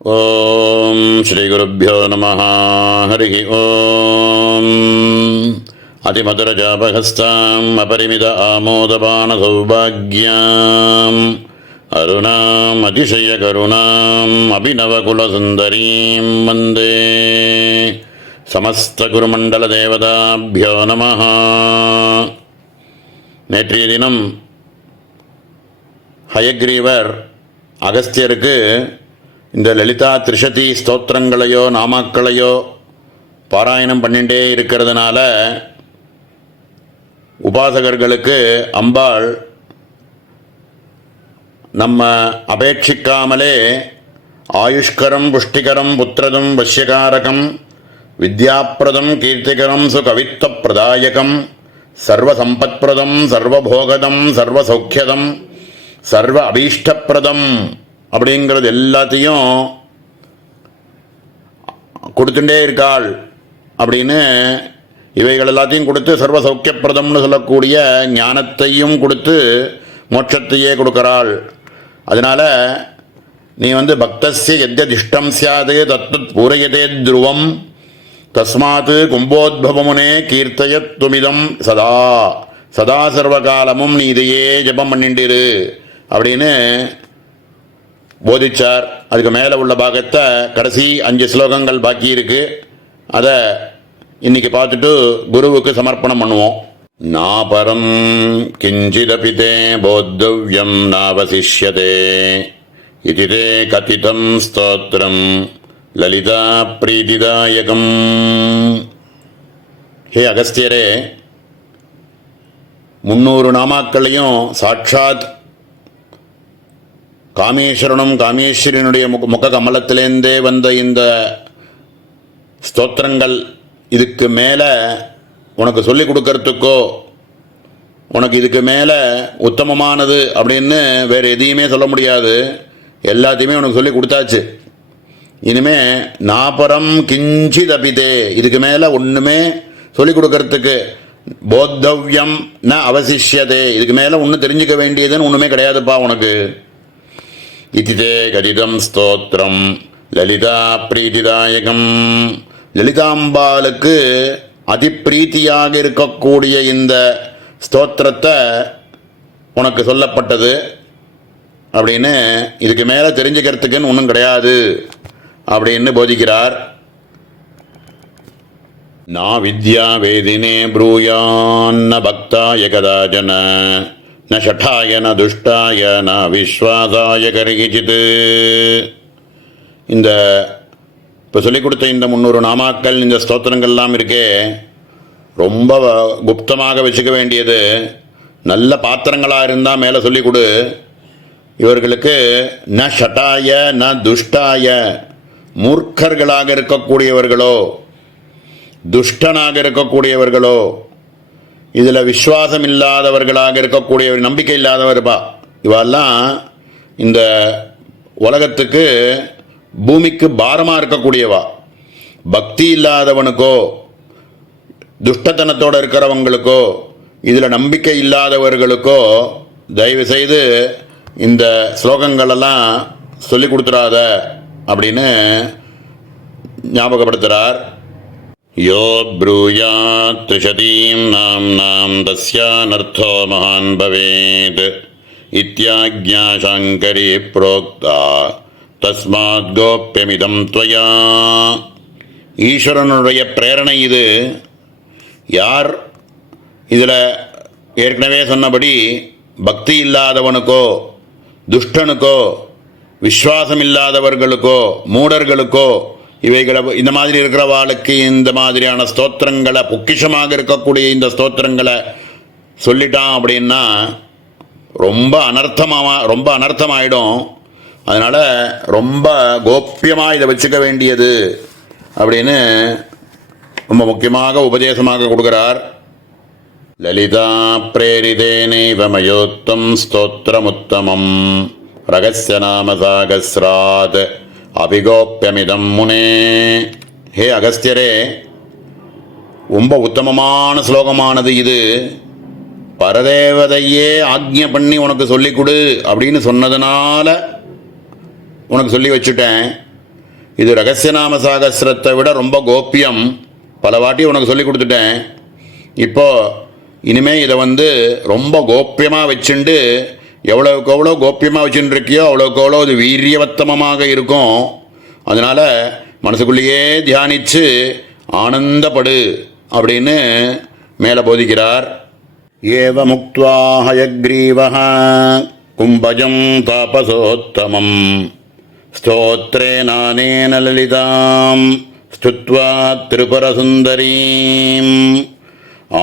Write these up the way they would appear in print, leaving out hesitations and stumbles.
ஓம் ஸ்ரீ குருப்யோ நமः. ஹரி ஓம். அதிமதுரஜாபஹஸ்தாம் அபரிமித ஆமோதபான சௌபாக்யாம் அருணாம் அதிசய கருணாம் அபிநவகுலசுந்தரீம் வந்தே சமஸ்த குருமண்டல தேவதாபியோ நமः. நேற்றைய தினம் ஹயக்ரீவர் அகஸ்தியருக்கு இந்த லலிதா திரிஷதி ஸ்தோத்திரங்களையோ நாமாக்களையோ பாராயணம் பண்ணிகிட்டே இருக்கிறதுனால உபாசகர்களுக்கு அம்பாள் நம்ம அபேட்சிக்காமலே ஆயுஷ்கரம் புஷ்டிகரம் புத்திரதம் வஷ்யகாரகம் வித்யாப்பிரதம் கீர்த்திகரம் சுகவித்த பிரதாயகம் சர்வசம்பத்பிரதம் சர்வபோகதம் சர்வசௌக்கியதம் சர்வ அபீஷ்டப்பிரதம் அப்படிங்கிறது எல்லாத்தையும் கொடுத்துட்டே இருக்காள் அப்படின்னு இவைகள் எல்லாத்தையும் கொடுத்து சர்வ சௌக்கியப்பிரதம்னு சொல்லக்கூடிய ஞானத்தையும் கொடுத்து மோட்சத்தையே கொடுக்கிறாள். அதனால் நீ பக்தஸ்ய யத்யதிஷ்டம் சியாது தத்துத் பூரயதே துருவம் தஸ்மாத் கும்போத்பவமுனே கீர்த்தயத் துமிதம் சதா சதா சர்வகாலமும் நீ இதையே ஜபம் பண்ணிண்டிரு அப்படின்னு போதிச்சார். அதுக்கு மேலே உள்ள பாகத்தை கடைசி 5 ஸ்லோகங்கள் பாக்கி இருக்கு. அதை இன்னைக்கு பார்த்துட்டு குருவுக்கு சமர்ப்பணம் பண்ணுவோம். நாபரம் கிஞ்சிதபி தே போத்தவ்யம் நாவசிஷ்யதே இதி தே கதிதம் ஸ்தோத்திரம் லலிதா பிரீதிதாயகம். ஹே அகஸ்தியரே, 300 நாமாக்களையும் சாட்சாத் காமேஸ்வரனும் காமேஸ்வரனுடைய முக கமலத்திலேருந்தே வந்த இந்த ஸ்தோத்திரங்கள் இதுக்கு மேலே உனக்கு சொல்லிக் கொடுக்கறதுக்கோ உனக்கு இதுக்கு மேலே உத்தமமானது அப்படின்னு வேறு எதையுமே சொல்ல முடியாது. எல்லாத்தையுமே உனக்கு சொல்லி கொடுத்தாச்சு. இனிமே நாபரம் கிஞ்சித் அபிதே, இதுக்கு மேலே ஒன்றுமே சொல்லிக் கொடுக்கறதுக்கு போத்தவ்யம் ந அவசிஷ்யதே, இதுக்கு மேலே ஒன்று தெரிஞ்சுக்க வேண்டியதுன்னு ஒன்றுமே கிடையாதுப்பா உனக்கு. இதிதே கதிதம் ஸ்தோத்திரம் லலிதா பிரீதிதாயகம். லலிதாம்பாளுக்கு அதிப்பிரீத்தியாக இருக்கக்கூடிய இந்த ஸ்தோத்திரத்தை உனக்கு சொல்லப்பட்டது அப்படின்னு, இதுக்கு மேலே தெரிஞ்சுக்கிறதுக்குன்னு ஒன்றும் கிடையாது அப்படின்னு போதிக்கிறார். நா வித்யா வேதினே ப்ரூயான்ன பக்தாய கதாஜன ந ஷட்டாய ந துஷ்டாய ந விஸ்வாசாய கரிகிச்சித். இந்த இப்போ சொல்லிக் கொடுத்த இந்த 300 நாமாக்கள் இந்த ஸ்தோத்திரங்கள்லாம் இருக்கே, ரொம்ப குப்தமாக வச்சுக்க வேண்டியது. நல்ல பாத்திரங்களாக இருந்தால் மேலே சொல்லிக் கொடு. இவர்களுக்கு ந ஷட்டாய ந துஷ்டாய, மூர்க்கர்களாக இருக்கக்கூடியவர்களோ துஷ்டனாக இருக்கக்கூடியவர்களோ இதில் விஸ்வாசம் இல்லாதவர்களாக இருக்கக்கூடிய நம்பிக்கை இல்லாதவர்பா இவெல்லாம் இந்த உலகத்துக்கு பூமிக்கு பாரமாக இருக்கக்கூடியவா. பக்தி இல்லாதவனுக்கோ துஷ்டத்தனத்தோடு இருக்கிறவங்களுக்கோ இதில் நம்பிக்கை இல்லாதவர்களுக்கோ தயவு செய்து இந்த ஸ்லோகங்களெல்லாம் சொல்லி கொடுத்துடாத அப்படின்னு ஞாபகப்படுத்துகிறார். யோ ப்ரூயாத் த்ரிஷதீம் நாம்னாம் தஸ்யானர்த்தோ மகான் பவேத் இத்யாஜ்ஞா சங்கரி ப்ரோக்தா தஸ்மாத் கோப்யமிதம் த்வயா. ஈஸ்வரனுடைய பிரேரணை இது. யார் இதில் ஏற்கனவே சொன்னபடி பக்தி இல்லாதவனுக்கோ துஷ்டனுக்கோ விஸ்வாசம் இல்லாதவர்களுக்கோ மூடர்களுக்கோ இவைகளை இந்த மாதிரி இருக்கிறவாளுக்கு இந்த மாதிரியான ஸ்தோத்திரங்களை பொக்கிஷமாக இருக்கக்கூடிய இந்த ஸ்தோத்திரங்களை சொல்லிட்டான் அப்படின்னா ரொம்ப அனர்த்தமாயிடும். அதனால் ரொம்ப கோப்பியமாக இதை வச்சுக்க வேண்டியது அப்படின்னு ரொம்ப முக்கியமாக உபதேசமாக கொடுக்குறார். லலிதா பிரேரிதேனைவ மயோத்தம் ஸ்தோத்திரமுத்தமம் ரகஸ்ய நாம சாகஸ்ராத் அபிகோப்பியமிதம் முனே. ஹே அகஸ்தியரே, ரொம்ப உத்தமமான ஸ்லோகமானது இது. பரதேவதையே ஆக்ஞை பண்ணி உனக்கு சொல்லிக் கொடு அப்படின்னு சொன்னதுனால உனக்கு சொல்லி வச்சுட்டேன். இது ரகசியநாம சாகஸ்ரத்தை விட ரொம்ப கோப்பியம். பல வாட்டி உனக்கு சொல்லி கொடுத்துட்டேன். இப்போது இனிமேல் இதை ரொம்ப கோப்பியமாக வச்சுண்டு எவ்வளோக்கு எவ்வளோ கோப்பியமாக வச்சுட்டு இருக்கியோ அவ்வளோக்கு எவ்வளோ அது வீரியவத்தமமாக இருக்கும். அதனால் மனசுக்குள்ளேயே தியானித்து ஆனந்தப்படு அப்படின்னு மேலே போதிக்கிறார். ஏவ முக்த்வா ஹயக்ரீவஹ கும்பஜம் தாபசோத்தமம் ஸ்தோத்ரேனானேன லலிதாம் ஸ்துத்வா திரிபுரசுந்தரீம்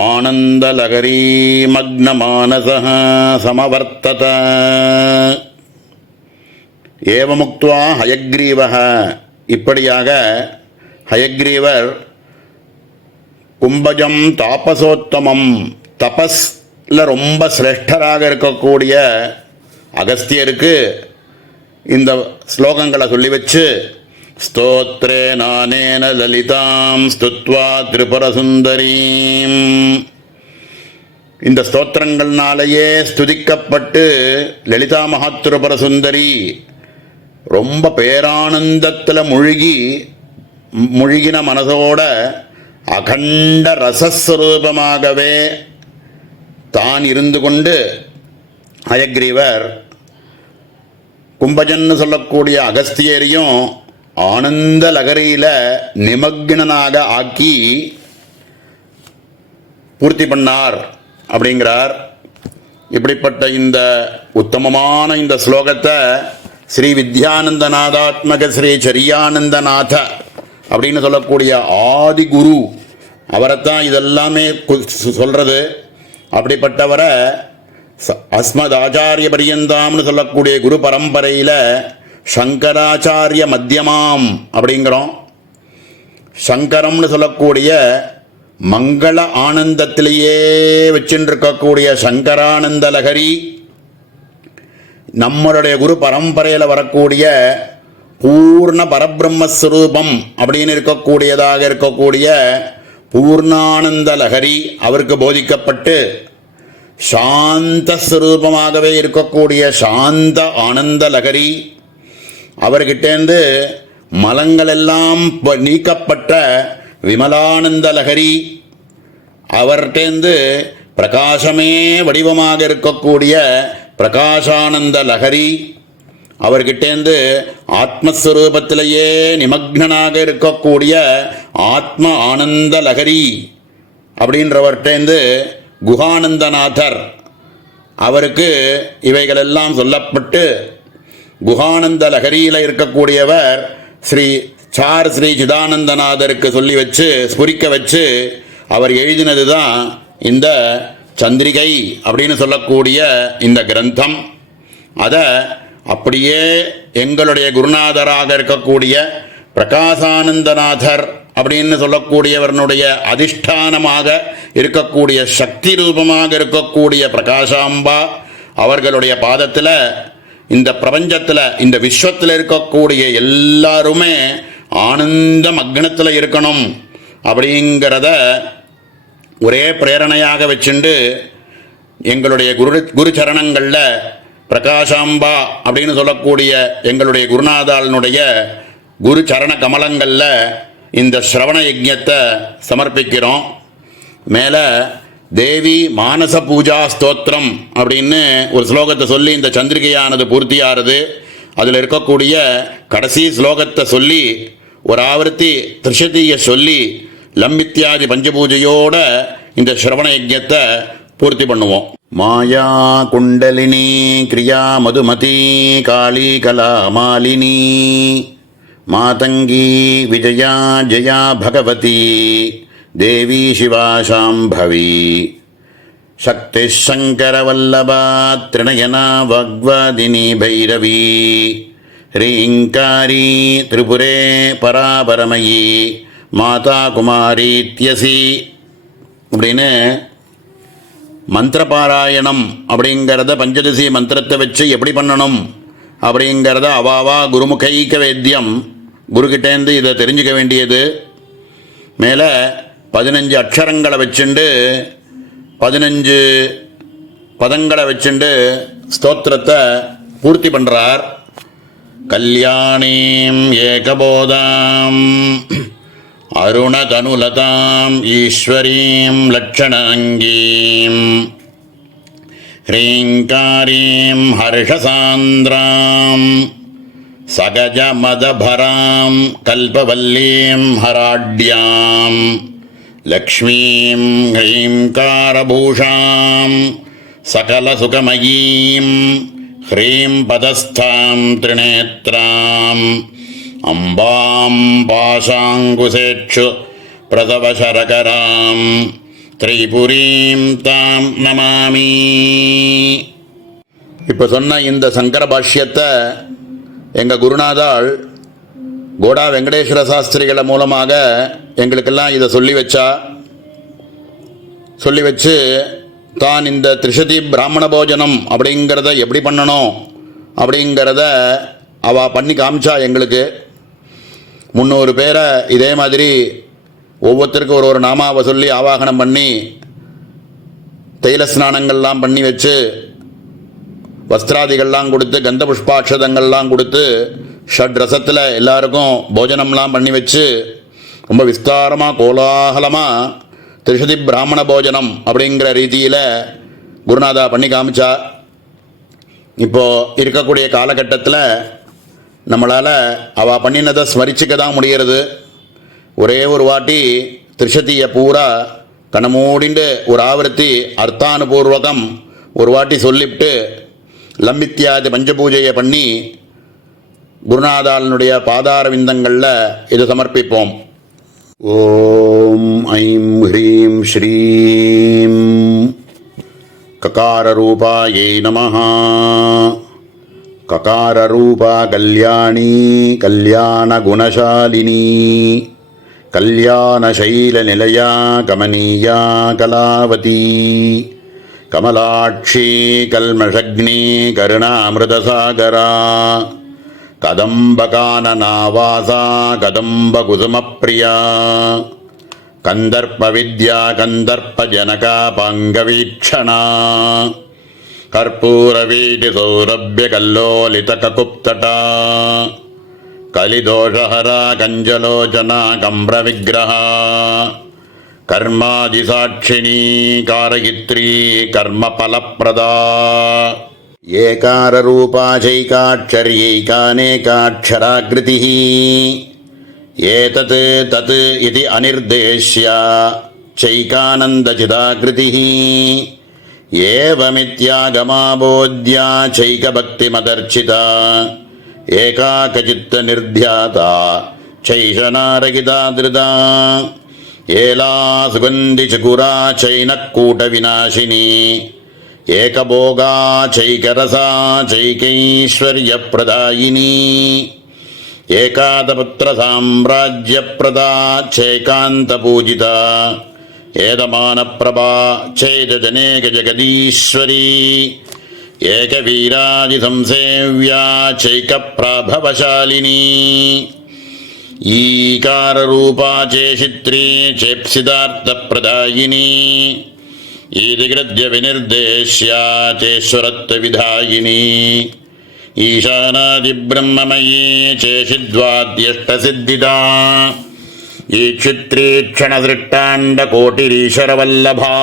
ஆனந்தலகரீமக்னமானசः சமவர்த்தத. ஏவமுக்த்வா ஹயக்ரீவஹ, இப்படியாக ஹயக்ரீவர் கும்பஜம் தாபசோத்தமம், தபஸ்ல ரொம்ப சிரேஷ்டராக இருக்கக்கூடிய அகஸ்தியருக்கு இந்த ஸ்லோகங்களை சொல்லி வச்சு ஸ்தோத்ரே நானேன லலிதாம் ஸ்துத்வா திரிபுரசுந்தரீம், இந்த ஸ்தோத்திரங்கள்னாலேயே ஸ்துதிக்கப்பட்டு லலிதா மகாத்ரிபுர சுந்தரி ரொம்ப பேரானந்தத்தில் முழுகின மனதோட அகண்ட ரசஸ்வரூபமாகவே தான் இருந்து கொண்டு ஹயக்ரீவர் கும்பஜன்னு சொல்லக்கூடிய அகஸ்தியரையும் ஆனந்த லகரியில் நிமக்னனாக ஆக்கி பூர்த்தி பண்ணார் அப்படிங்கிறார். இப்படிப்பட்ட இந்த உத்தமமான இந்த ஸ்லோகத்தை ஸ்ரீ வித்யானந்தநாதாத்மக ஸ்ரீ சரியானந்தநாத அப்படின்னு சொல்லக்கூடிய ஆதி குரு அவரைத்தான் இதெல்லாமே சொல்கிறது. அப்படிப்பட்டவரை அஸ்மத் ஆச்சாரிய பரியந்தாம்னு சொல்லக்கூடிய குரு பரம்பரையில் சங்கராச்சாரிய மத்தியமாம் அப்படிங்கிறோம். சங்கரம்னு சொல்லக்கூடிய மங்கள ஆனந்தத்திலேயே வச்சுருக்கக்கூடிய சங்கரானந்த லகரி, நம்மளுடைய குரு பரம்பரையில் வரக்கூடிய பூர்ண பரபிரம்மஸ்வரூபம் அப்படின்னு இருக்கக்கூடிய பூர்ணானந்த லகரி அவருக்கு போதிக்கப்பட்டு சாந்த ஸ்வரூபமாகவே இருக்கக்கூடிய சாந்த ஆனந்த லகரி அவர்கிட்டேருந்து மலங்கள் எல்லாம் நீக்கப்பட்ட விமலானந்த லகரி அவர்கிட்டேருந்து பிரகாசமே வடிவமாக இருக்கக்கூடிய பிரகாசானந்த லகரி அவர்கிட்டேருந்து ஆத்மஸ்வரூபத்திலேயே நிமக்னாக இருக்கக்கூடிய ஆத்ம ஆனந்த லகரி அப்படின்றவர்கிட்டேருந்து குஹானந்தநாதர் அவருக்கு இவைகளெல்லாம் சொல்லப்பட்டு குஹானந்த லகரியில் இருக்கக்கூடியவர் ஸ்ரீ சிதானந்தநாதருக்கு சொல்லி வச்சு ஸ்புரிக்க வச்சு அவர் எழுதினது தான் இந்த சந்திரிகை அப்படின்னு சொல்லக்கூடிய இந்த கிரந்தம். அதை அப்படியே எங்களுடைய குருநாதராக இருக்கக்கூடிய பிரகாசானந்தநாதர் அப்படின்னு சொல்லக்கூடியவனுடைய அதிஷ்டானமாக இருக்கக்கூடிய சக்தி ரூபமாக இருக்கக்கூடிய பிரகாசாம்பா அவர்களுடைய பாதத்தில் இந்த பிரபஞ்சத்தில் இந்த விஸ்வத்தில் இருக்கக்கூடிய எல்லாருமே ஆனந்த மக்னத்தில் இருக்கணும் அப்படிங்கிறத ஒரே பிரேரணையாக வச்சுண்டு எங்களுடைய குரு சரணங்களில் பிரகாசாம்பா அப்படின்னு சொல்லக்கூடிய எங்களுடைய குருநாதாளனுடைய குரு சரண கமலங்களில் இந்த ஸ்ரவண யஜ்ஞத்தை சமர்ப்பிக்கிறோம். மேலே தேவி மானச பூஜா ஸ்தோத்திரம் அப்படின்னு ஒரு ஸ்லோகத்தை சொல்லி இந்த சந்திரிகையானது பூர்த்தியாகிறது. அதில் இருக்கக்கூடிய கடைசி ஸ்லோகத்தை சொல்லி ஒரு ஆவர்த்தி திரிஷதியை சொல்லி லம்பித்யாதி பஞ்சபூஜையோட இந்த ஸ்ரவண யஜ்ஞத்தை பூர்த்தி பண்ணுவோம். மாயா குண்டலினி கிரியா மதுமதி காளி கலா மாலினி மாதங்கி விஜயா ஜயா பகவதி தேவி சிவா சாம்பவி சக்தி சங்கரவல்லபா திரிணயனா வக்வாதினி பைரவி ஹ்ரீங்காரி திரிபுரே பராபரமயி மாதா குமாரீத்யசி அப்படின்னு மந்திரபாராயணம் அப்படிங்கிறத பஞ்சதசி மந்திரத்தை வச்சு எப்படி பண்ணணும் அப்படிங்கிறத அவாவா குருமுகைக்க வேத்தியம் குருக்கிட்டேருந்து இதை தெரிஞ்சுக்க வேண்டியது. மேலே 15 அக்ஷரங்களை வச்சுண்டு 15 பதங்களை வச்சுண்டு ஸ்தோத்திரத்தை பூர்த்தி பண்ணுறார். கல்யாணீம் ஏகபோதாம் அருணதனுலதாம் ஈஸ்வரீம் லட்சணாங்கீம் ஹ்ரீங்காரீம் ஹர்ஷசாந்திராம் சகஜமதபராம் கல்பவல்லீம் ஹராட்யாம் லக்ஷ்மீம் ஹ்ரீங்காரபூஷாம் சகலசுகமயீம் ஹ்ரீம் பதஸ்தாம் த்ரிநேத்ராம் அம்பாம் பாசாங்குசேட்சு பிரதவசரகராம் திரிபுரீம் தாம் நமாமி. இப்போ சொன்ன இந்த சங்கர பாஷ்யத்தை எங்கள் குருநாதாள் கோடா வெங்கடேஸ்வர சாஸ்திரிகளை மூலமாக எங்களுக்கெல்லாம் இதை சொல்லி வச்சு தான் இந்த திரிஷதி பிராமண போஜனம் அப்படிங்கிறத எப்படி பண்ணணும் அப்படிங்கிறத அவள் பண்ணி காமிச்சா. எங்களுக்கு 300 பேரை இதே மாதிரி ஒவ்வொருத்தருக்கும் ஒரு நாமாவை சொல்லி ஆவாகனம் பண்ணி தைல ஸ்நானங்கள்லாம் பண்ணி வச்சு வஸ்திராதிகள்லாம் கொடுத்து கந்த புஷ்பாட்சதங்கள்லாம் கொடுத்து ஷட் ரசத்தில் எல்லாருக்கும் போஜனம்லாம் பண்ணி வச்சு ரொம்ப விஸ்தாரமாக கோலாகலமாக திரிஷதி பிராமண போஜனம் அப்படிங்கிற ரீதியில் குருநாதா பண்ணி காமிச்சா. இப்போது இருக்கக்கூடிய காலகட்டத்தில் நம்மளால் அவள் பண்ணினதை ஸ்மரிச்சிக்க தான் முடிகிறது. ஒரே ஒரு வாட்டி திரிஷதியை பூரா கணமூடிண்டு ஒரு ஆவர்த்தி அர்த்தானுபூர்வகம் ஒரு வாட்டி சொல்லிவிட்டு லம்பித்யாதி பஞ்சபூஜையை பண்ணி குருநாதாளனுடைய பாதார விந்தங்களில் இது சமர்ப்பிப்போம். ஓம் ஐம் ஹ்ரீம் ஸ்ரீம் ககாரரூபாயை நமஹ. ககாரரூபா கல்யாணி கல்யாணகுணசாலினி கல்யாணசைலநிலையா கமனீயா கலாவதி கமலாட்சி கல்மஷக்னி கருணாமிருதசாகரா கதம்பகானனாவாசா கதம்பகுசுமப்பிரியா கந்தர்ப்பவித்யா கந்தர்ப்பஜனகா பங்கவீக்ஷணா கற்பூரவீதி சௌரபியகல்லோலிதககுப்தடா கலிதோஷஹரா கஞ்சலோச்சனா கம்ரவிக்கிரஹா கர்மாதிசாட்சிணி காரயித்ரி கர்மபலப்பிரதா ஏகாரரூபா சைகாட்சர்யைகானேகாட்சராக்ருதிः ஏதத் தத் இதி அனிர்தேஷ்யா சைகானந்தசிதாக்ருதிः ஏவமித்யாகமாபோத்யா சைகபக்திமதர்ச்சிதா ஏகாகசித்தநிர்த்யாதா சைஷனாரகிதா திருதா ஏலா சுகந்திசுகுரா சைனக்கூட்டவிநாசினி ஏகபோகா சைகரசா சைகைஸ்வர்யப்பிரதாயினி ஏகாதபுத்திரசாம்ராஜ்யப்பிரதா சைகாந்தபூஜிதா ஏதமானப்பிரபா சைதஜனேக ஜெகதீஸ்வரி ஏகவீராதிசம்சேவ்யா சைகப்ராபவசாலினி ஈகாரரூபா சேஷித்ரி சேப்சிதார்த்தப்பிரதாயினி ஈதிகிருத்ய வினிர்தேஷ்யா சேஸ்வரத்வவிதாயினி ஈசானாதிபிரம்மமயீ சேஷித்வாத்யஷ்டசித்திதா ஈக்ஷித்ரீக்ஷணதೃಷ್ಟಾண்டகோட்டிரீஸ்வரவல்லபா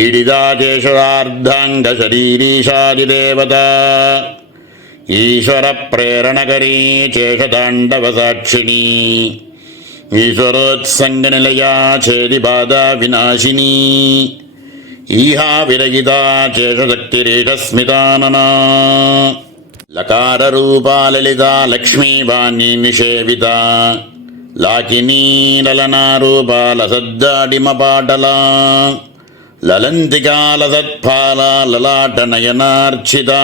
ஈடிதா சேஷதார்த்தாங்கசரீரீஷாதிதேவதா ஈஸ்வரப்ரேரணகரி சேஷதாண்டவசாட்சிணி ஈஸ்வரோத்சங்கநிலையா சேதிபாதா விநாசினி ஈஹா விரகிதா சேஷசக்திரீஷஸ்மிதானனா லகாரரூபா லலிதா லக்ஷ்மீவாணி நிஷேவிதா லாகினீ லலனாரூபா லசத்தாடிமபாடலா லலந்திகா லசத்பாலா லலாட்டநயனார்ச்சிதா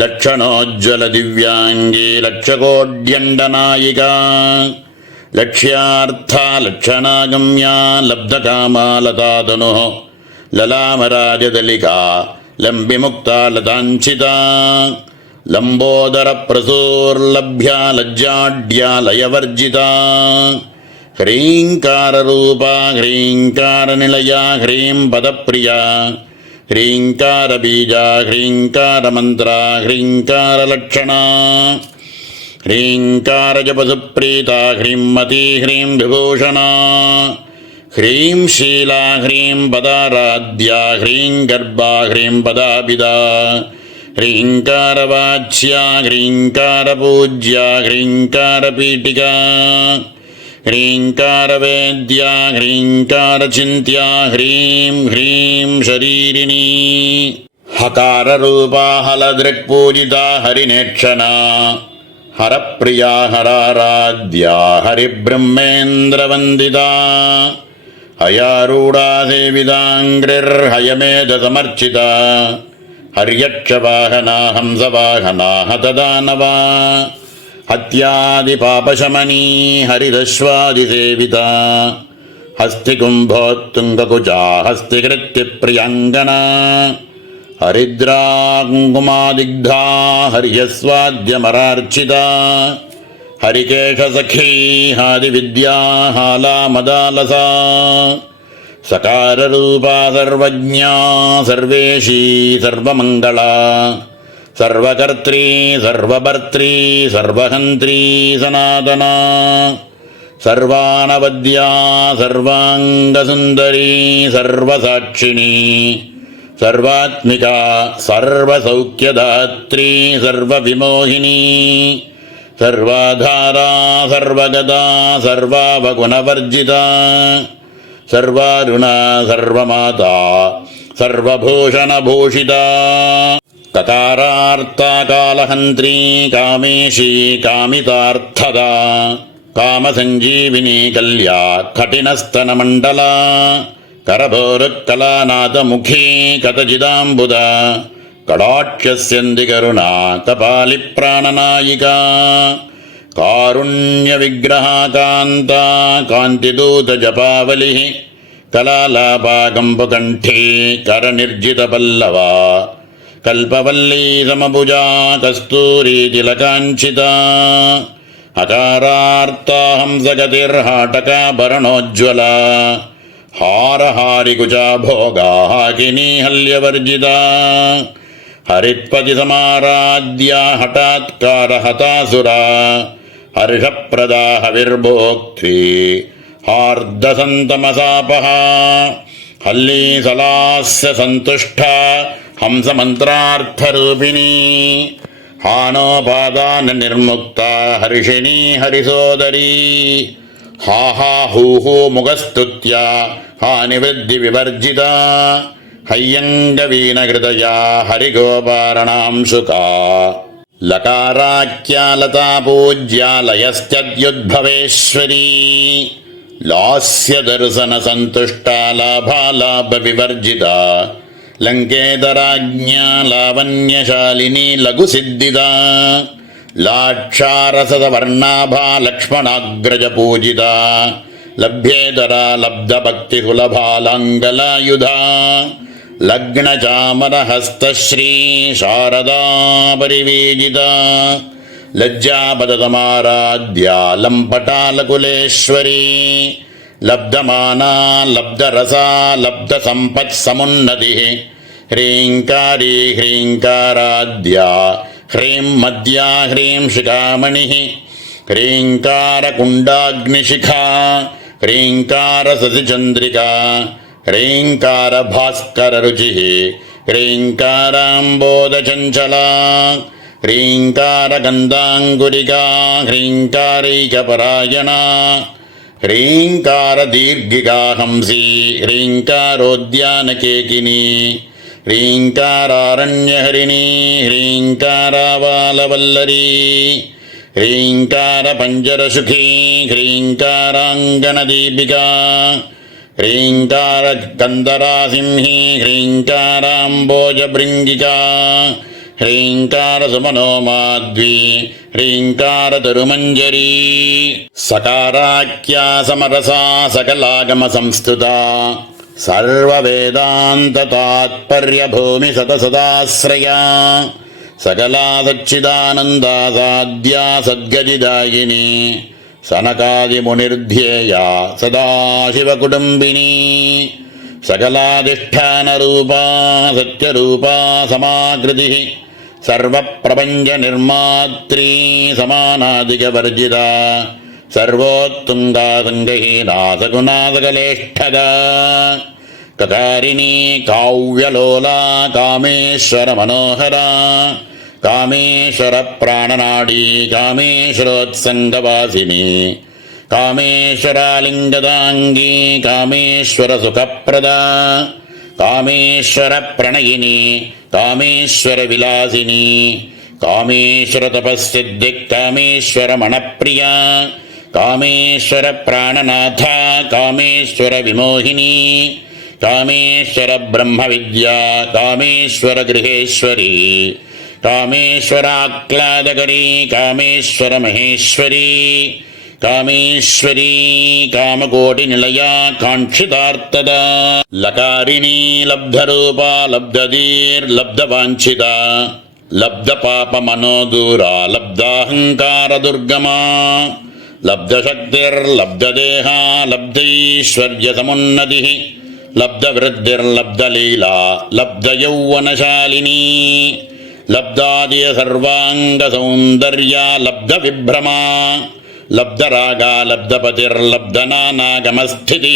லக்ஷணோஜ்வல திவ்யாங்கி லக்ஷகோட்யண்டநாயிகா லக்ஷ்யார்த்தா லக்ஷணாகம்யா லப்தகாமாலதாதனு லலாமராஜதலிகா லம்பிமுக்தா லதாஞ்சிதா லம்போதர பிரசூர்லப்யா லஜ்ஜாட்யா லயவர்ஜிதா ஹ்ரீங்காரரூபா ஹ்ரீங்காரநிலையா ஹ்ரீம் பதப்பிரியா ह्रीङ्कारबीजा ह्रीङ्कारमन्त्रा ह्रीङ्कारलक्षणा ह्रीङ्कारजपसुप्रीता ह्रींमती ह्रीं विभूषणा ह्रीं शीला ह्रीं पदाराध्या ह्रीं गर्भा ह्रीं पदाभिदा ह्रीङ्कारवाच्या ह्रीङ्कारपूज्या ह्रीङ्कारपीठिका ह्रीङ्कारवेद्या ह्रीङ्कारचिन्त्या ह्रीं ह्रीं शरीरिणी हकाररूपा हलदृक्पूजिता हरिनेक्षणा हरप्रिया हराराध्या हरिब्रह्मेन्द्रवन्दिता हयारूढा सेविताङ्घ्रिर्हयमेधसमर्चिता हर्यक्षवाहना हंसवाहना हतदानवा हत्यादिपापशमनी हरिदश्वादिसेविता हस्तिकुम्भोत्तुङ्गकुचा हस्तिकृत्यप्रियङ्गना हरिद्राकुङ्कुमादिग्धा हर्यस्वाद्यमरार्चिता हरिकेशसखी हादिविद्या हालामदालसा सकाररूपा सर्वज्ञा सर्वेशी सर्वमङ्गला सर्वकर्त्री सर्वभर्त्री सर्वहन्त्री सनातना सर्वानवद्या सर्वाङ्गसुन्दरी सर्वसाक्षिणी सर्वात्मिका सर्वसौख्यदात्री सर्वविमोहिनी सर्वाधारा सर्वगदा सर्वावगुणवर्जिता सर्वारुणा सर्वमाता सर्वभूषणभूषिता ककारार्ता कालहन्त्री कामेशी कामितार्थदा कामसञ्जीविनी कल्या कठिनस्तनमण्डला करभोरुक्कलानाथमुखी कतचिदाम्बुदा कडाक्षस्यन्ति करुणा कपालिप्राणनायिका कारुण्यविग्रहा कान्ता कान्तिदूतजपावलिः कलालापाकम्पकण्ठी करनिर्जितपल्लवा कल्पवल्ली समभुजा कस्तूरीतिलकाञ्चिता हकारार्ता हंसगतिर्हाटकाभरणोज्ज्वला हारहारिकुचा भोगा हाकिनीहल्यवर्जिता हरित्पतिसमाराध्या हठात्कारहतासुरा हर्षप्रदा हविर्भोक्त्री हार्दसन्तमसापहा हल्लीसलास्य सन्तुष्टा हंसमन्त्रार्थरूपिणी हानोपादाननिर्मुक्ता हर्षिणी हरिसोदरी हा हा हू हू मुखस्तुत्या हानिवृद्धिविवर्जिता हय्यङ्गवीनहृदया हरिगोपारणांशुका लकाराख्या लता पूज्या लयस्त्यद्युद्भवेश्वरी लास्यदर्शनसन्तुष्टा लाभालाभविवर्जिता लङ्केतराज्ञा लावण्यशालिनी लघुसिद्धिदा लाक्षारसवर्णाभा लक्ष्मणाग्रजपूजिता लभ्येतरा लब्धभक्तिसुलभालाङ्गलायुधा लग्नचामरहस्तश्री शारदा परिवीजिता लज्जापदतमाराध्या लम्पटालकुलेश्वरी लब्धमाना लब्धरसा लब्धसम्पत्समुन्नतिः ह्रीङ्कारी ह्रीङ्काराध्या ह्रीं मद्या ह्रीं शिखामणिः ह्रीङ्कारकुण्डाग्निशिखा ह्रीङ्कारसतिचन्द्रिका ह्रीङ्कारभास्कररुचिः ह्रीङ्काराम्बोधचञ्चला ह्रीङ्कारगन्धाङ्कुरिका ह्रीङ्कारैकपरायणा ह्रीङ्कारदीर्घिका हंसी ह्रीङ्कारोद्यानकेकिनी ह्रीङ्कारारण्यहरिणी ह्रीङ्कारावालवल्लरी ह्रीङ्कारपञ्जरसुखी ह्रीङ्काराङ्गनदीपिका ह्रीङ्कारकन्दरासिंही ह्रीङ्काराम्बोजभृङ्गिका ह्रीङ्कारसुमनोमाध्वी ह्रीङ्कारतरुमञ्जरी सकाराख्या समरसा सकलागमसंस्तुता सर्ववेदान्ततात्पर्यभूमिसतसदाश्रया सकला सच्चिदानन्दा साध्या सद्गतिदायिनी सनकादिमुनिर्ध्येया सदाशिवकुटुम्बिनी சகலாதிஷ்டானரூபா சத்யரூபா சமாகிருதி சர்வப்பிரபஞ்ச நிர்மாத்ரி சமானாதிகவர்ஜிதா சர்வோத்துங்கா சங்கஹீனா சகுணாசகலேஷ்டதா கதாரிணி காவ்யலோலா காமேஸ்வர மனோகரா காமேஸ்வர பிராணநாடி காமேஸ்வரோத்சங்கவாசினி காமேஸ்வராலிங்கதாங்கி காமேஸ்வர சுகப்பிரதா காமேஸ்வர பிரணயினி காமேஸ்வர விலாசினி காமேஸ்வர தபஸ்சித்தி காமேஸ்வர மணப்பிரியா காமேஸ்வர பிராணநாதா காமேஸ்வர விமோகினி காமேஸ்வர பிரம்ம வித்யா காமேஸ்வர கிருஹேஸ்வரி காமேஸ்வராக்லாதகரி காமேஸ்வர மகேஸ்வரி காமேஸ்வரி காமகோடி நிலையா காஞ்சிதார்த்ததா லகாரிணி லப்தரூபா லப்ததீர் லப்தவாஞ்சிதா லப்த பாப மனோதூரா லப்தாஹங்கார துர்கமா லப்தசக்திர் லப்ததேஹா லப்தைஸ்வர்ய சமுன்னதி லப்தவிருத்திர் லப்தலீலா லப்தயௌவனசாலினி லப்தாதிய சர்வாங்க சௌந்தர்யா லப்த விப்ரமா லப்தராகா லப்தபதிர் லப்தநானாகமஸ்திதி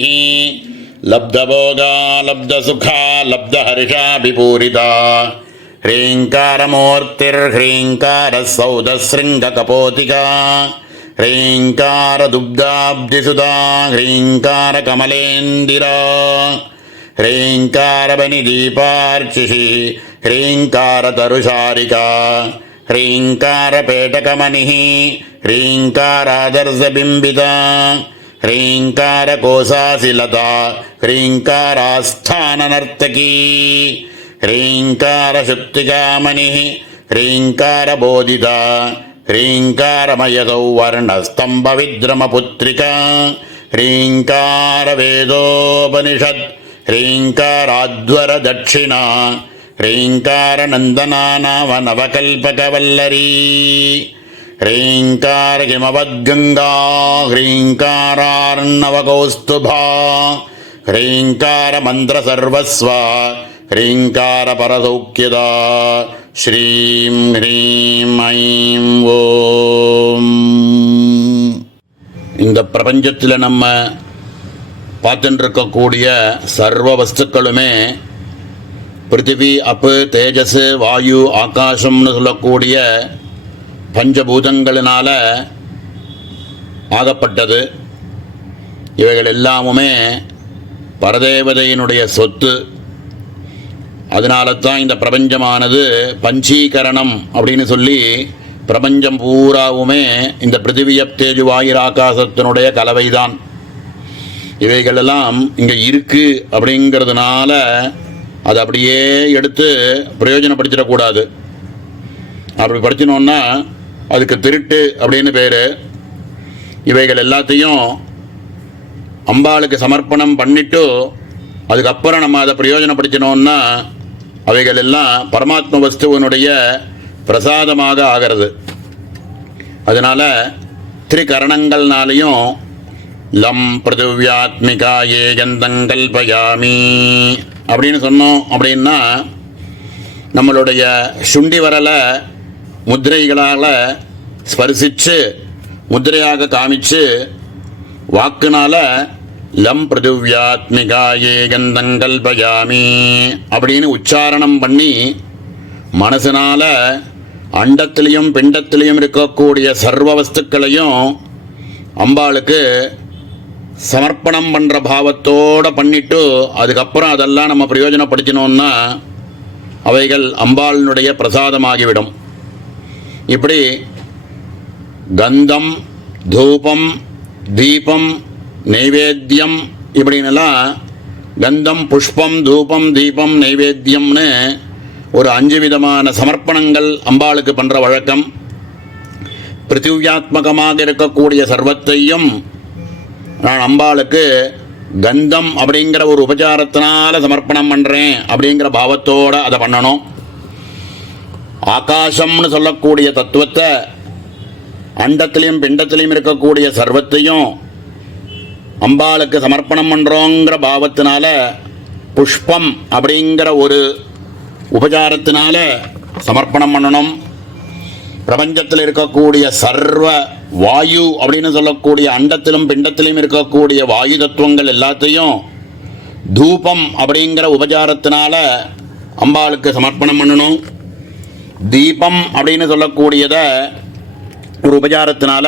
லப்தபோகா லப்தசுகா லப்தஹர்ஷா விபூரிதா ஹ்ரீங்காரமூர்த்திர் ஹ்ரீங்கார சௌதஸ்ருங்க கபோதிகா ஹ்ரீங்கார துப்தாப்திசுதா ஹ்ரீங்கார கமலேந்திரா ஹ்ரீங்கார பனிதீபார்ச்சிஷி ஹ்ரீங்கார தருஷாரிகா ஹ்ரீங்கார பேடகமணிः ஹ்ரீங்காராதர்சபிம்பிதா ஹ்ரீங்கார கோசாசிலதா ஹ்ரீங்காராஸ்தானநர்த்தகீ ஹ்ரீங்கார சுக்திகாமணிः ஹ்ரீங்கார போதிதா ஹ்ரீங்காரமயதௌ வர்ணஸ்தம்பவித்ரமபுத்ரிகா ஹ்ரீங்கார வேதோபனிஷத் ஹ்ரீங்காராத்வர தட்சிணா ஹ்ரீங்கார நந்தனானவநவகல்பகவல்லரி ஹ்ரீங்கார கிமவத்கங்கா ஹ்ரீங்காரார்ணவகௌஸ்துபா ஹ்ரீங்கார மந்திர சர்வஸ்வா ஹ்ரீங்கார பரசௌக்கியதா ஸ்ரீம் ஹ்ரீம் ஐம் ஓம். இந்த பிரபஞ்சத்தில் நம்ம பார்த்துட்டு இருக்கக்கூடிய சர்வ வஸ்துக்களுமே பிருத்திவி அப்பு தேஜஸ் வாயு ஆகாசம்னு சொல்லக்கூடிய பஞ்சபூதங்களினால ஆகப்பட்டது. இவைகள் எல்லாமுமே பரதேவதையினுடைய சொத்து. அதனால தான் இந்த பிரபஞ்சமானது பஞ்சீகரணம் அப்படின்னு சொல்லி பிரபஞ்சம் பூராவுமே இந்த பிருத்திவிய தேஜு வாயு ஆகாசத்தினுடைய கலவைதான். இவைகளெல்லாம் இங்கே இருக்கு அப்படிங்கிறதுனால அதை அப்படியே எடுத்து பிரயோஜனப்படுத்திடக்கூடாது. அப்படி படிச்சினோன்னா அதுக்கு திருட்டு அப்படின்னு பேர். இவைகள் எல்லாத்தையும் அம்பாளுக்கு சமர்ப்பணம் பண்ணிட்டு அதுக்கப்புறம் நம்ம அதை பிரயோஜனப்படுத்தினோன்னா அவைகள் எல்லாம் பரமாத்ம வஸ்துவனுடைய பிரசாதமாக ஆகிறது. அதனால் திரிகரணங்கள்னாலையும் லம் பிருத்திவ்யாத்மிகா ஏகந்தங்கல்பயாமி அப்படின்னு சொன்னோம். அப்படின்னா நம்மளுடைய சுண்டி வரலை முத்திரைகளால் ஸ்பர்சித்து முத்திரையாக காமிச்சு வாக்குனால லம் பிருத்திவ்யாத்மிகா ஏகந்தங்கல்பயாமி அப்படின்னு உச்சாரணம் பண்ணி மனசினால அண்டத்திலையும் பிண்டத்திலையும் இருக்கக்கூடிய சர்வ வஸ்துக்களையும் அம்பாளுக்கு சமர்ப்பணம் பண்ணுற பாவத்தோடு பண்ணிட்டு அதுக்கப்புறம் அதெல்லாம் நம்ம பிரயோஜனப்படுத்தினோன்னா அவைகள் அம்பாளினுடைய பிரசாதமாகிவிடும். இப்படி கந்தம் தூபம் தீபம் நைவேத்தியம் இப்படின்னெல்லாம் கந்தம் புஷ்பம் தூபம் தீபம் நைவேத்தியம்னு ஒரு 5 விதமான சமர்ப்பணங்கள் அம்பாளுக்கு பண்ணுற வழக்கம். பிருத்திவ்யாத்மகமாக இருக்கக்கூடிய சர்வத்தையும் நான் அம்பாளுக்கு கந்தம் அப்படிங்கிற ஒரு உபச்சாரத்தினால சமர்ப்பணம் பண்ணுறேன் அப்படிங்கிற பாவத்தோடு அதை பண்ணணும். ஆகாசம்னு சொல்லக்கூடிய தத்துவத்தை அண்டத்திலையும் பிண்டத்திலையும் இருக்கக்கூடிய சர்வத்தையும் அம்பாளுக்கு சமர்ப்பணம் பண்ணுறோங்கிற பாவத்தினால புஷ்பம் அப்படிங்கிற ஒரு உபச்சாரத்தினால சமர்ப்பணம் பண்ணணும். பிரபஞ்சத்தில் இருக்கக்கூடிய சர்வ வாயு அப்படின்னு சொல்லக்கூடிய அண்டத்திலும் பிண்டத்திலும் இருக்கக்கூடிய வாயு தத்துவங்கள் எல்லாத்தையும் தூபம் அப்படிங்கிற உபச்சாரத்தினால அம்பாளுக்கு சமர்ப்பணம் பண்ணணும். தீபம் அப்படின்னு சொல்லக்கூடியதை ஒரு உபச்சாரத்தினால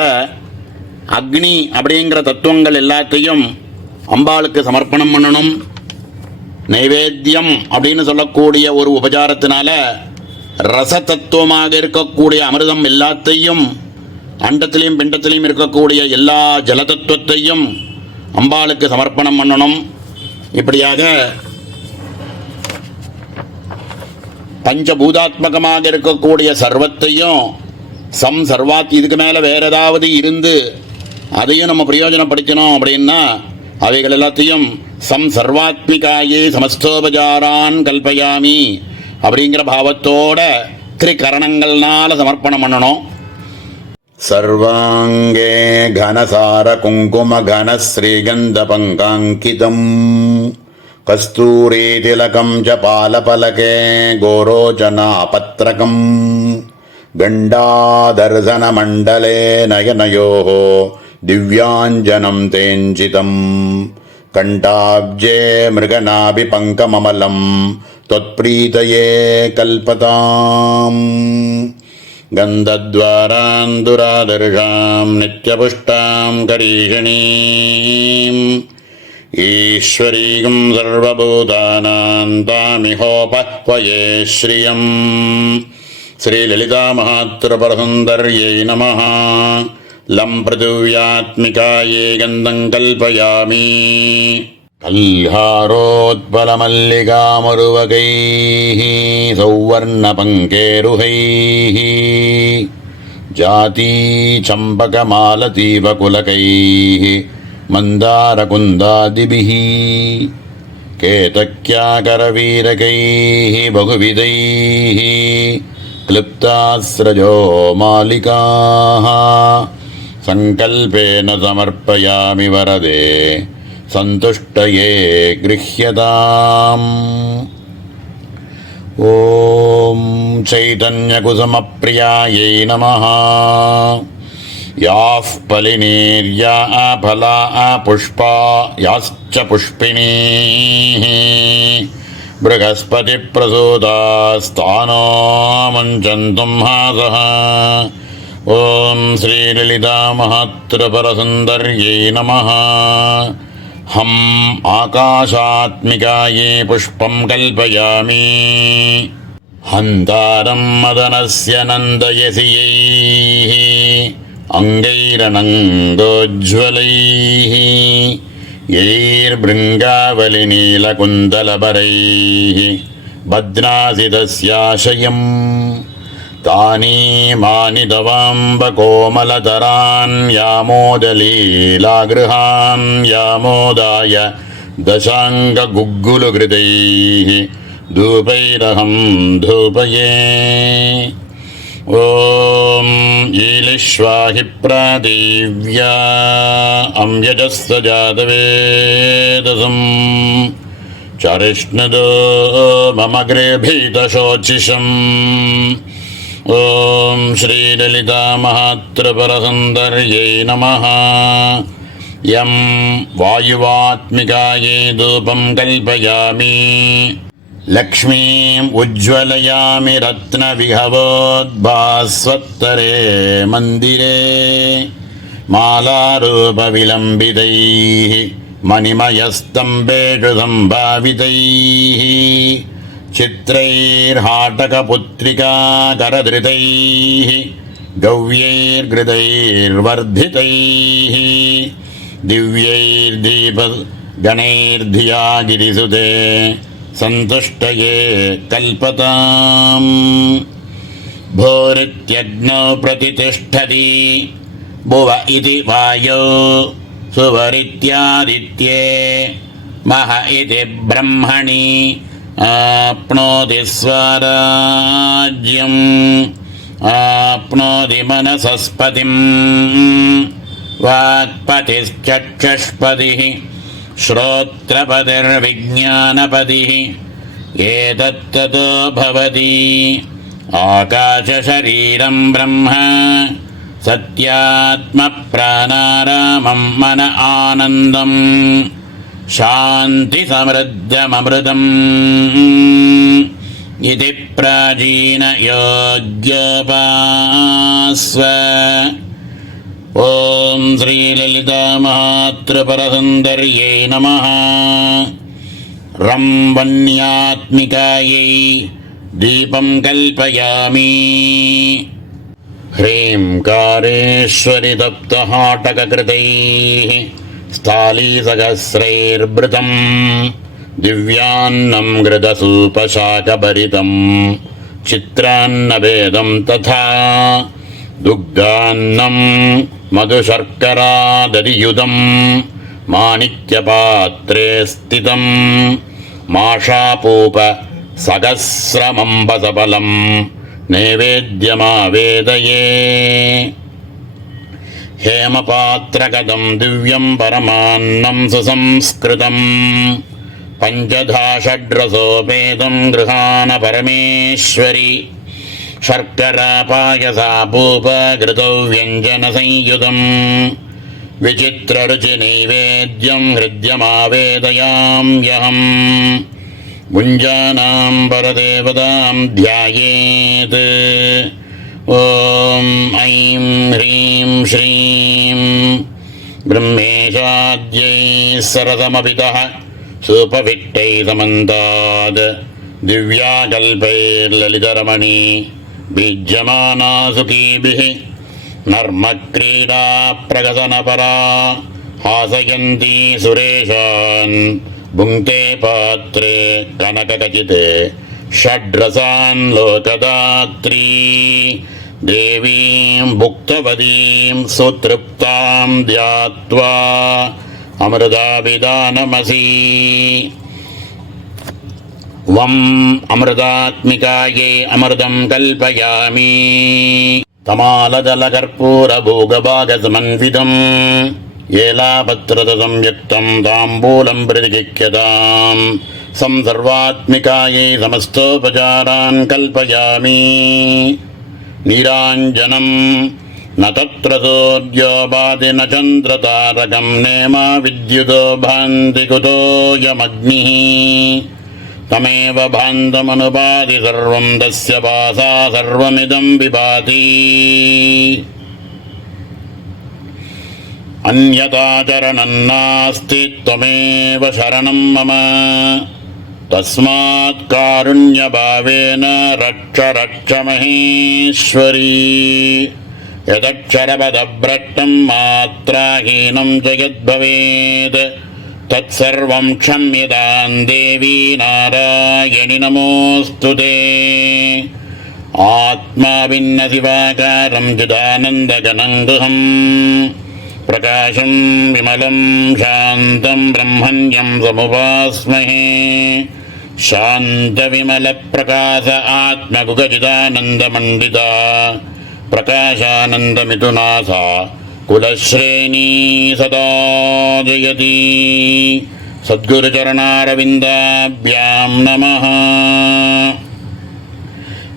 அக்னி அப்படிங்கிற தத்துவங்கள் எல்லாத்தையும் அம்பாளுக்கு சமர்ப்பணம் பண்ணணும். நைவேத்தியம் அப்படின்னு சொல்லக்கூடிய ஒரு உபச்சாரத்தினால ரச தத்துவமாக இருக்கக்கூடிய அமிர்தம் எல்லாத்தையும் அண்டத்திலையும் பிண்டத்திலையும் இருக்கக்கூடிய எல்லா ஜலதத்துவத்தையும் அம்பாளுக்கு சமர்ப்பணம் பண்ணணும். இப்படியாக பஞ்சபூதாத்மகமாக இருக்கக்கூடிய சர்வத்தையும் சர்வாத் இதுக்கு மேலே வேற ஏதாவது இருந்து அதையும் நம்ம பிரயோஜனப்படுத்தணும் அப்படின்னா அவைகள் எல்லாத்தையும் சர்வாத்மிகாயே சமஸ்தோபஜாரான் கல்பயாமி அப்படிங்கிற பாவத்தோட திரிகரணங்கள்னால சமர்ப்பணம் பண்ணணும். சர்வாங்கே கனசார குங்கும கன ஸ்ரீகந்த பங்காங்கிதம் கஸ்தூரி திலகம் ச பாலபலகே கோரோஜனா பத்ரகம் கண்டாதர்சன மண்டலே நயனயோः திவ்யாஞ்சனம் தேஞ்சிதம் கண்டாப்ஜே மிருகநாபி பங்கமமலம் त्वत्प्रीतये कल्पताम् गन्धद्वारान्दुरादर्शां नित्यपुष्टां करीषणीम् ईश्वरीं सर्वभूतानां तामिहोपह्वये श्रियम् श्रीललितामहात्रिपुरसुन्दर्यै नमः. लं पृथिव्यात्मिकायै गन्धं कल्पयामि. कल्हारोत्पलमल्लिकामरुवकैः सौवर्णपङ्केरुहैः जातीचम्पकमालतीवकुलकैः मन्दारकुन्दादिभिः केतक्याकरवीरकैः बहुविधैः क्लुप्तास्रजो मालिकाः सङ्कल्पेन समर्पयामि वरदे सन्तुष्टये गृह्यताम्. ॐ चैतन्यकुसुमप्रियायै नमः. याः फलिनीर्या फला पुष्पा याश्च पुष्पिणीः बृहस्पतिप्रसूतास्तानो मुञ्चन्तु हासः. ॐ श्रीललितामहात्रिपुरसुन्दर्यै नमः. हम आकाशात्मिकाये पुष्पं कल्पयामि. हन्तारं मदनस्य नन्दयसियैः अङ्गैरनङ्गोज्ज्वलैः यैर्भृङ्गावलिनीलकुन्दलपरैः बध्नासितस्याशयम् तानि मानि तवाम्बकोमलतरान् यामोदलीलागृहान् यामोदाय दशाङ्गगुग्गुलुकृतैः धूपैरहं धूपये. ॐ ईलिश्वाहि प्रादिव्या अम्यजस्स जातवेदसं चरिष्णुदो मम गृभीतशोचिषम्. ॐ श्रीललितामहात्रिपुरसुन्दर्यै नमः. यं वायुवात्मिकायै धूपं कल्पयामि. लक्ष्मीम् उज्ज्वलयामि रत्नविहवोद्भास्वत्तरे मन्दिरे मालारूपविलम्बितैः मणिमयस्तम्भेषु सम्भावितैः चित्रैर्हाटकपुत्रिकाकरधृतैः गव्यैर्घृतैर्वर्धितैः दिव्यैर्दीपगणैर्धिया गिरिसुते सन्तुष्टये कल्पताम्. भूरित्यग्नौ प्रतितिष्ठति भुव इति वायौ सुवरित्यादित्ये मह इति ब्रह्मणि आप्नोति स्वराज्यम् आप्नोति मनसस्पतिम् वाक्पतिश्चक्षुष्पतिः श्रोत्रपतिर्विज्ञानपतिः एतत्ततो भवति आकाशशरीरं ब्रह्म सत्यात्मप्राणारामं मन आनन्दम् शान्तिसमृद्धममृतम् इति प्राचीनयोग्योपास्व। ॐ श्रीललितामहात्रिपुरसुन्दर्यै नमः। रम्वण्यात्मिकायै दीपं कल्पयामि। ह्रींकारेश्वरि तप्तहाटककृतैः स्थालीसहस्रैर्भृतं दिव्यान्नं घृतसूपशाकभरितं चित्रान्नभेदं तथा दुग्धान्नं मधुशर्करादधियुतं माणिक्यपात्रे स्थितं माषापूप सहस्रमम्बसफलं नैवेद्यमावेदये। हेमपात्रगतं दिव्यं परमान्नं सुसंस्कृतं पञ्चधा षड्रसोपेतं गृहाण परमेश्वरि शर्करापायसापूपघृतौ व्यञ्जनसंयुतं विचित्ररुचिनैवेद्यं हृद्यमावेदयाम्यहम्। भुञ्जानां परदेवतां ध्यायेत्। ॐ ऐं ह्रीं श्रीं ब्रह्मेशाद्यै सरसमपितः सुपविष्टै समन्ताद् दिव्याकल्पैर्ललितरमणी बीज्यमाना सुखीभिः नर्मक्रीडा प्रगसनपरा हासयन्ती सुरेशान् भुङ्क्ते पात्रे कनकखचिते षड्रसान् लोकदात्री देवीं भुक्तवतीं सुतृप्तां ध्यात्वा अमृताभिधानमसि। वं अमृतात्मिकायै अमृतं कल्पयामि। तमालजलकर्पूरभोगभागसमन्वितम् एलापत्रसंयुक्तं ताम्बूलं प्रतिगृह्यताम् संसर्वात्मिकायै समस्तोपचारान् कल्पयामि। नीराञ्जनं न तत्र सूर्योभाति न चन्द्रतारकं नेमा विद्युतो भान्ति कुतोऽयमग्निः तमेव भान्तमनुभाति सर्वं तस्य पासा सर्वमिदं विभाति। अन्यताचरणं नास्ति त्वमेव शरणं मम तस्मात् कारुण्यभावेन रक्ष रक्ष महेश्वरी। यदक्षरपदभ्रष्टं मात्राहीनं च यद्भवेत् तत्सर्वं क्षम्यतां देवी नारायणि नमोऽस्तु ते। आत्माभिन्नशिवाकारं चिदानन्दघनं गृहं प्रकाशं विमलं शान्तं ब्रह्मण्यं समुपास्महे। शान्तविमलप्रकाश आत्मगुगचिदानन्दमण्डिता प्रकाशानन्दमिथुनासा कुलश्रेणी सदा जयति। सद्गुरुचरणारविन्दाभ्यां नमः।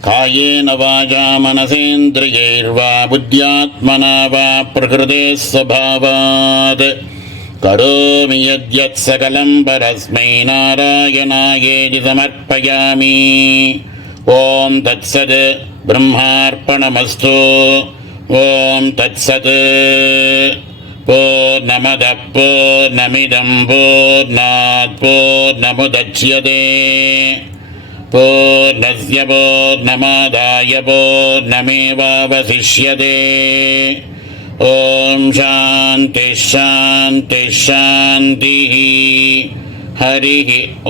कायेन वाचा मनसेन्द्रियैर्वा बुद्ध्यात्मना वा प्रकृते स्वभावात् करोमि यद्यत् सकलं परस्मै नारायणायेति समर्पयामि। ॐ तत्सत् ब्रह्मार्पणमस्तु। ॐ तत्सत्। पूर्णमदः पूर्णमिदं पूर्णात् पूर्णमुदच्यते पूर्णस्य पूर्णमादाय पूर्णमेवावशिष्यते। ॐ शान्तिः शान्तिः शान्तिः। हरिः ॐ।